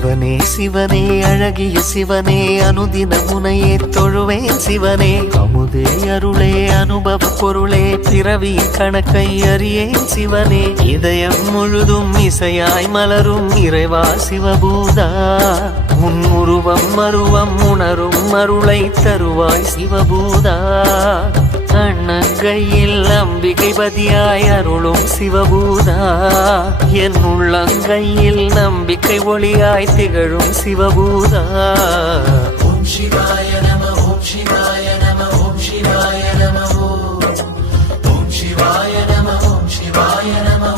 சிவனே சிவனே அழகிய சிவனே அனுதின முனையே தொழுவேன் சிவனே அமுதே அருளே அனுபவ பொருளே பிறவி கணக்கை அறியேன் சிவனே இதயம் முழுதும் இசையாய் மலரும் இறைவா சிவபூதா உன் உருவம் மருவம் உணரும் அருளை தருவாய் சிவபூதா அண்ணங்கையில் அம்பிகை பதியாய் அருளும் சிவபூதா என் உள்ளங்கையில் நம்பிக்கை ஒளியாய் திகழும் சிவபூதா ஓம் சிவாய நம ஓம் சிவாய நம ஓம் சிவாய நம ஓம் சிவாய நம ஓம் சிவாய நம